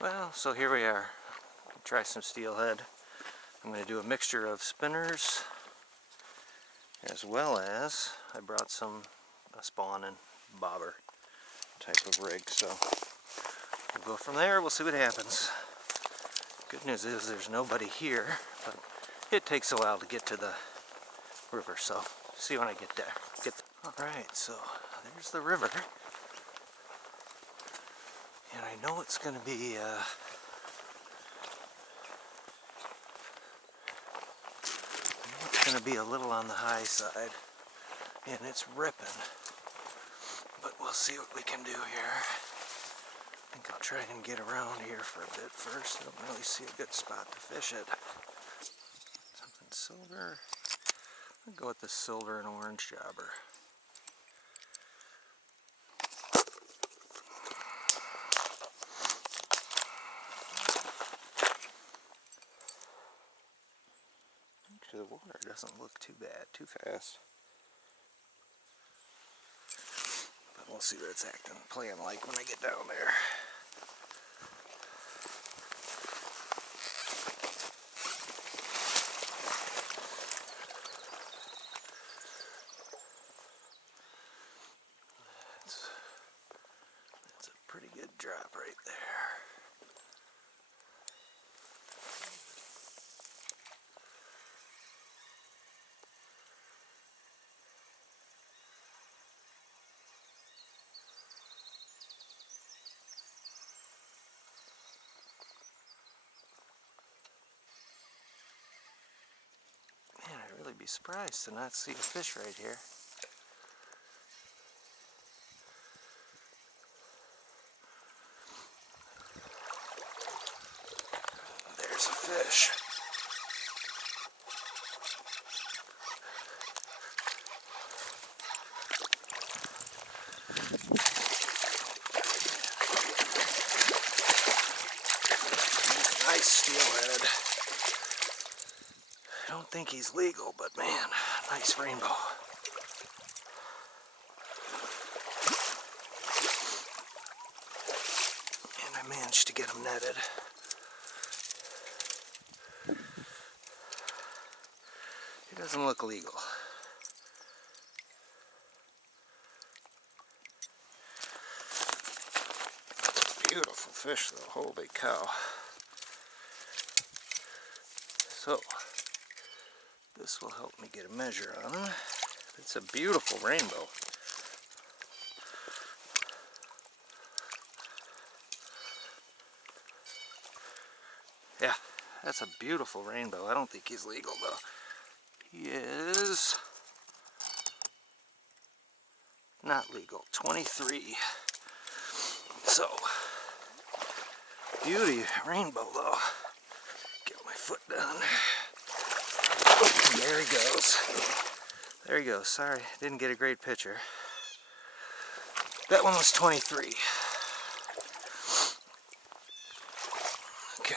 Well, so here we are. Try some steelhead. I'm going to do a mixture of spinners as well as I brought a spawn and bobber type of rig. So we'll go from there. We'll see what happens. Good news is there's nobody here, but it takes a while to get to the river. So see when I get there. Alright, so there's the river. And I know it's going to be a little on the high side, and it's ripping, but we'll see what we can do here. I think I'll try and get around here for a bit first. I don't really see a good spot to fish it. Something silver. I'll go with the silver and orange jobber. Actually, the water doesn't look too bad, too fast. But we'll see what it's playing like when I get down there. That's a pretty good drop right there. Man, I'd really be surprised to not see a fish right here. There's a fish. Nice steelhead. I don't think he's legal, but man, nice rainbow. And I managed to get him netted. He doesn't look legal. Beautiful fish though, holy cow. So, this will help me get a measure on him. It's a beautiful rainbow. Yeah, that's a beautiful rainbow. I don't think he's legal though. He is not legal, 23. So, beauty rainbow though. Get my foot down. Oh, there he goes. There he goes. Sorry, didn't get a great picture. That one was 23. Okay.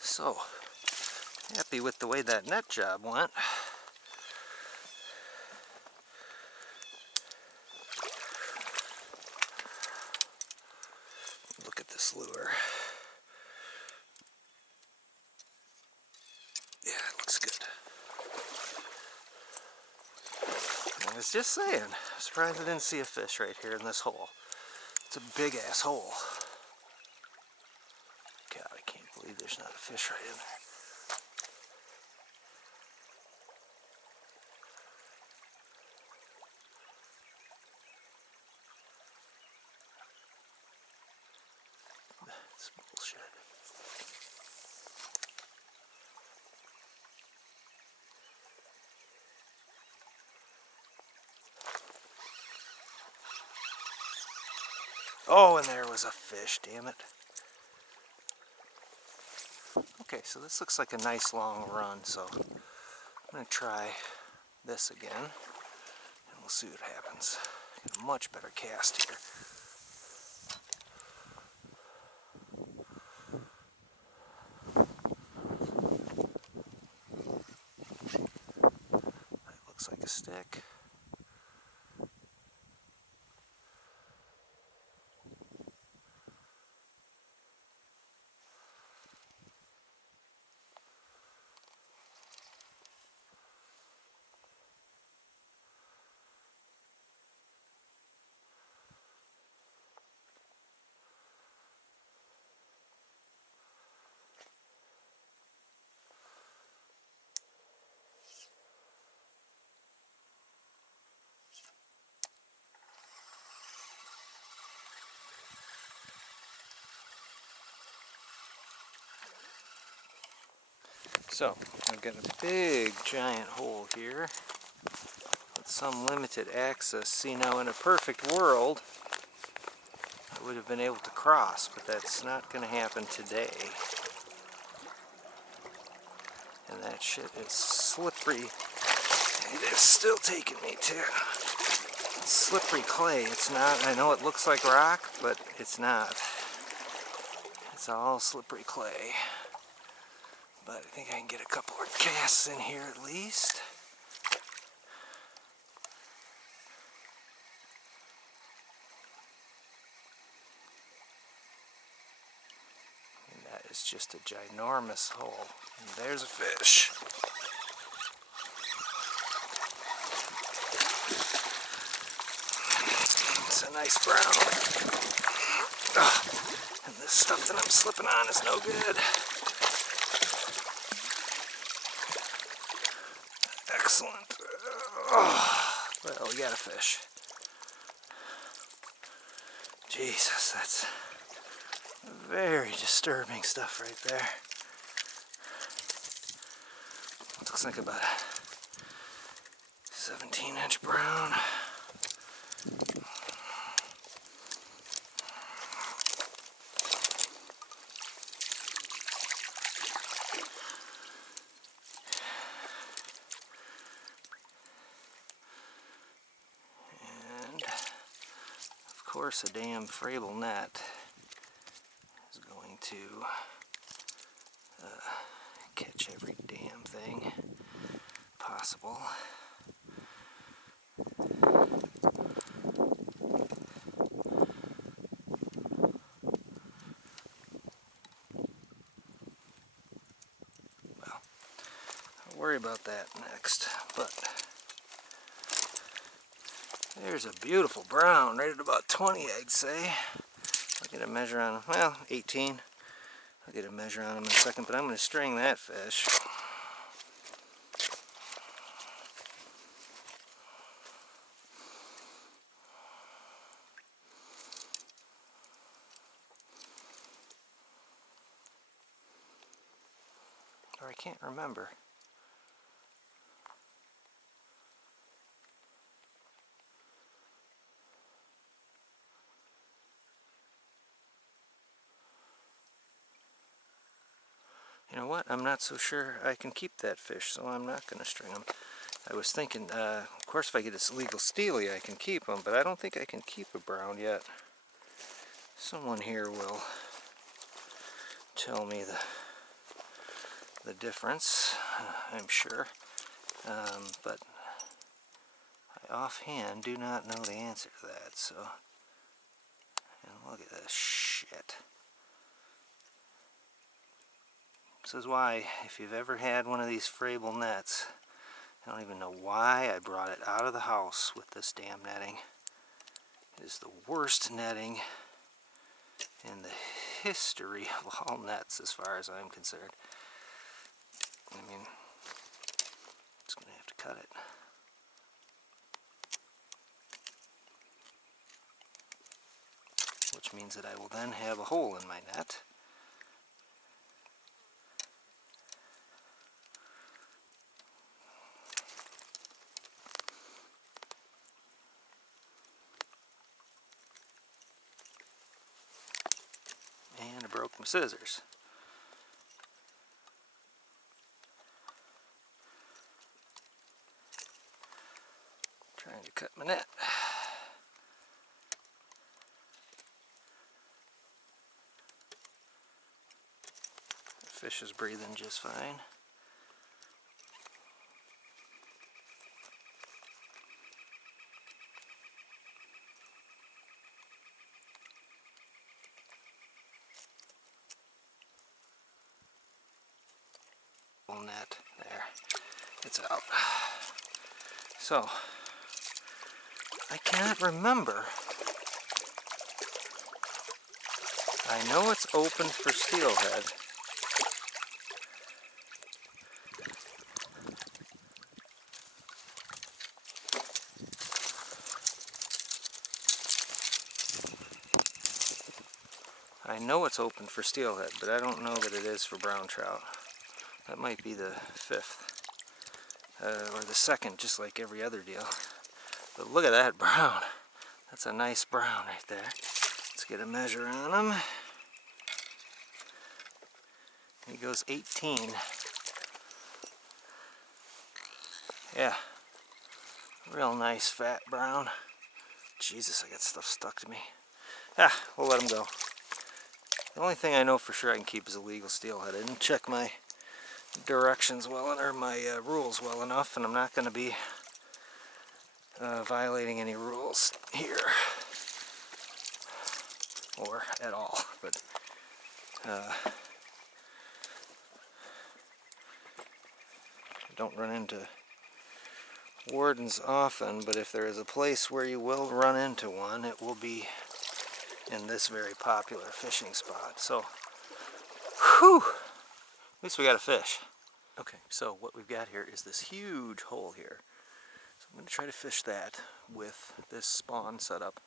So, happy with the way that net job went. Look at this lure. Yeah, it looks good. I was just saying, I'm surprised I didn't see a fish right here in this hole. It's a big ass hole. God, I can't believe there's not a fish right in there. That's bullshit. Oh, and there was a fish, damn it. Okay, so this looks like a nice long run, so I'm going to try this again, and we'll see what happens. Get a much better cast here. That looks like a stick. So, I've got a big giant hole here with some limited access. See, now in a perfect world, I would have been able to cross, but that's not going to happen today. And that shit is slippery. It is still taking me to slippery clay. It's not, I know it looks like rock, but it's not. It's all slippery clay. But I think I can get a couple of casts in here at least. And that is just a ginormous hole. And there's a fish. It's a nice brown. Ugh. And this stuff that I'm slipping on is no good. Excellent. Well, we got a fish. Jesus, that's very disturbing stuff right there. Looks like about a 17-inch brown. Of course, a damn frable net is going to catch every damn thing possible. Well, I'll worry about that next, but there's a beautiful brown, right at about 20, I'd say. I'll get a measure on him. Well, 18. I'll get a measure on him in a second, but I'm going to string that fish. Or I can't remember. You know what? I'm not so sure I can keep that fish, so I'm not going to string him. I was thinking, of course, if I get this legal steelie, I can keep him, but I don't think I can keep a brown yet. Someone here will tell me the difference, I'm sure, but I offhand do not know the answer to that. So, and look at this shit. This is why, if you've ever had one of these frable nets, I don't even know why I brought it out of the house with this damn netting. It is the worst netting in the history of all nets as far as I'm concerned. I mean, it's going to have to cut it. Which means that I will then have a hole in my net. And I broke my scissors. Trying to cut my net. The fish is breathing just fine. Net there, it's out. So I can't remember. I know it's open for steelhead. I know it's open for steelhead, but I don't know that it is for brown trout. That might be the 5th. Or the 2nd, just like every other deal. But look at that brown. That's a nice brown right there. Let's get a measure on him. He goes 18. Yeah. Real nice fat brown. Jesus, I got stuff stuck to me. Ah, we'll let him go. The only thing I know for sure I can keep is a legal steelhead. I didn't check my directions well, or my rules well enough, and I'm not going to be violating any rules here, or at all. But don't run into wardens often, but if there is a place where you will run into one, it will be in this very popular fishing spot. So, whew, at least we got a fish. Okay, so what we've got here is this huge hole here. So I'm going to try to fish that with this spawn setup.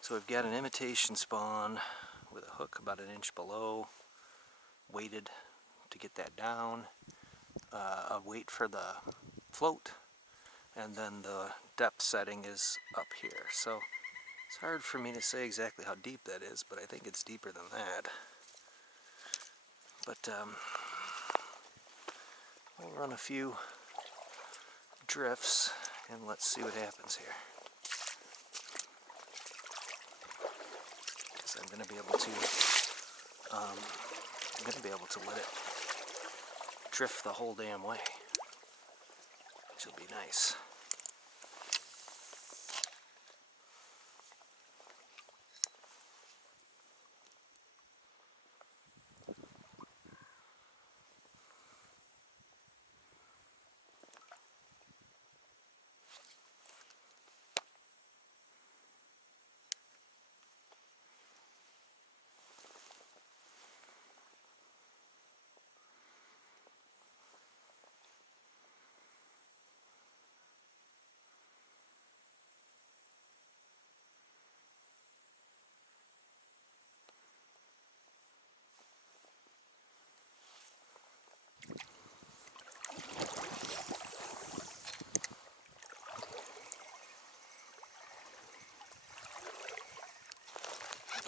So we've got an imitation spawn with a hook about 1 inch below, weighted to get that down, a weight for the float, and then the depth setting is up here. So it's hard for me to say exactly how deep that is, but I think it's deeper than that. But we'll run a few drifts and let's see what happens here. Because I'm going to be able to let it drift the whole damn way, which will be nice.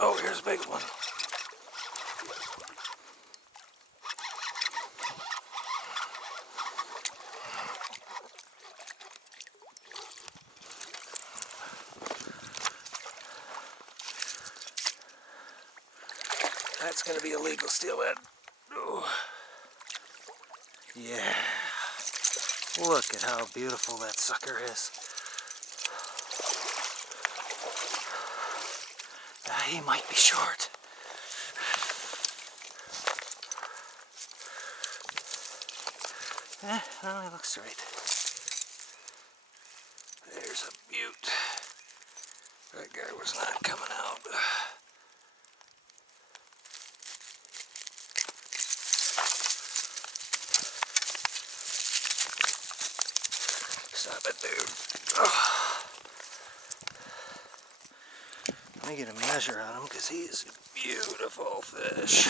Oh, here's a big one. That's going to be a legal steelhead. Oh. Yeah. Look at how beautiful that sucker is. He might be short. No, he looks straight. There's a beaut. That guy was not coming out. Stop it, dude. Oh. Let me get a measure on him because he's a beautiful fish.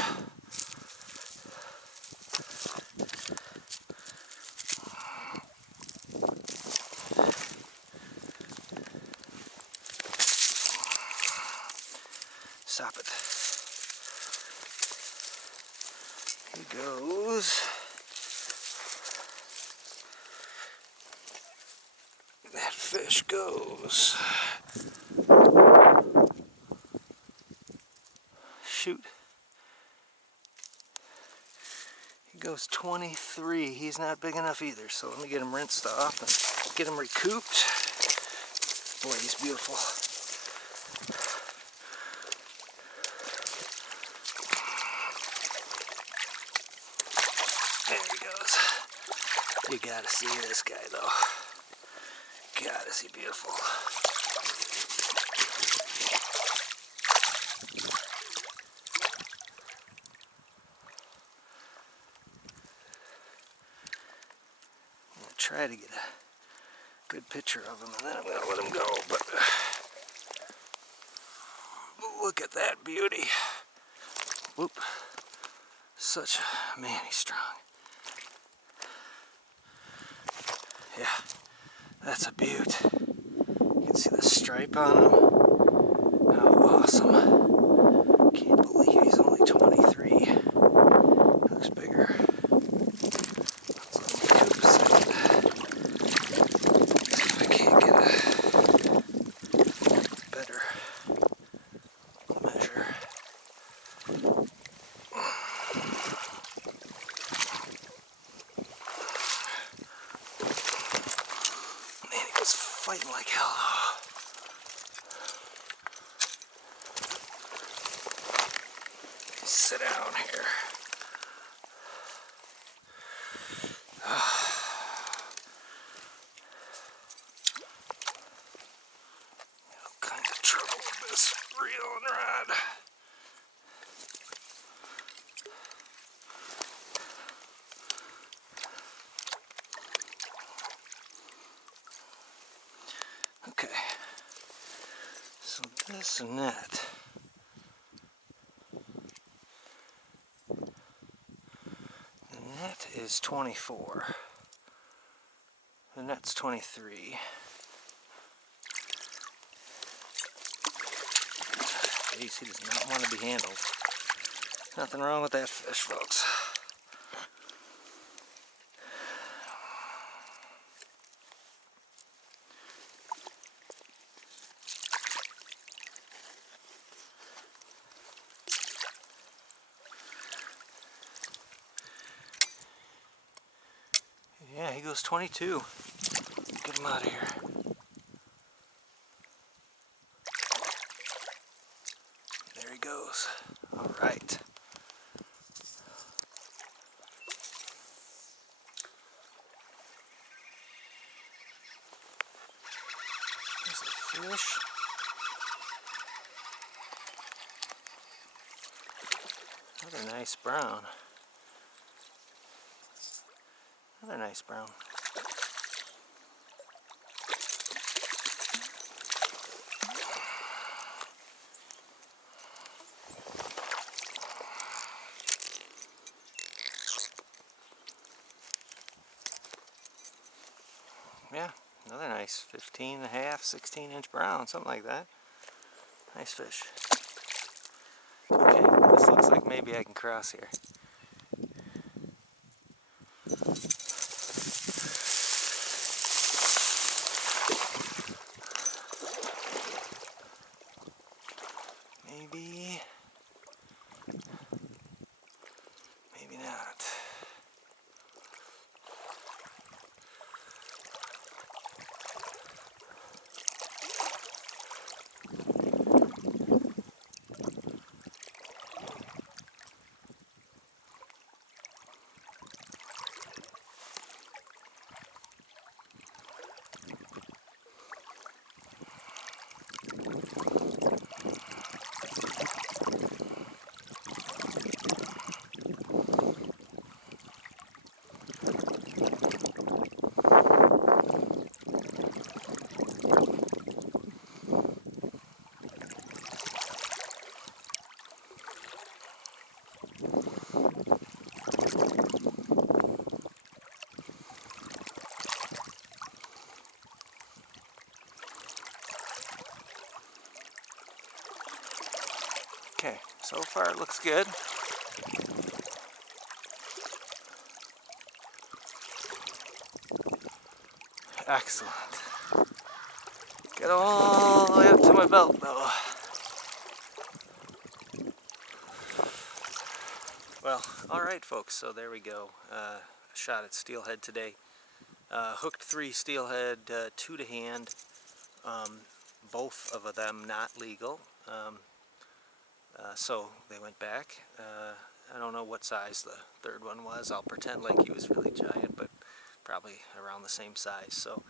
Stop it. He goes. That fish goes. Shoot. He goes 23. He's not big enough either, so let me get him rinsed off and get him recouped. Boy, he's beautiful. There he goes. You gotta see this guy though. God, is he beautiful. I'm gonna try to get a good picture of him and then I'm gonna let him go, but look at that beauty. Whoop. Man, he's strong. Yeah, that's a beaut. You can see the stripe on him. How awesome. Can't believe he's only 23. Looks bigger. Let's let him coop a second. See if I can't get a better measure. Man, he was fighting like hell. Sit down here. All kinds of trouble with this reel and rod. Okay, so this net, the net is 24. The net's 23. Jeez, he does not want to be handled. Nothing wrong with that fish, folks. Yeah, he goes 22. Get him out of here. There he goes. All right. There's a fish. Another nice brown. Another nice brown. Yeah, another nice 15 and a half, 16-inch brown, something like that. Nice fish. Okay, this looks like maybe I can cross here. Maybe, maybe not. Okay, so far it looks good. Excellent. Get all the way up to my belt though. Well, alright folks, so there we go. A shot at steelhead today. Hooked 3 steelhead, 2 to hand. Both of them not legal. So they went back. I don't know what size the third one was. I'll pretend like he was really giant, but probably around the same size. So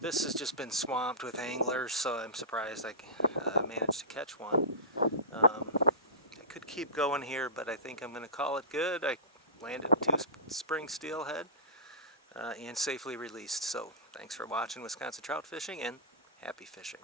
this has just been swamped with anglers, so I'm surprised I managed to catch one. I could keep going here, but I think I'm going to call it good. I landed 2 spring steelhead and safely released. So thanks for watching Wisconsin Trout Fishing, and happy fishing.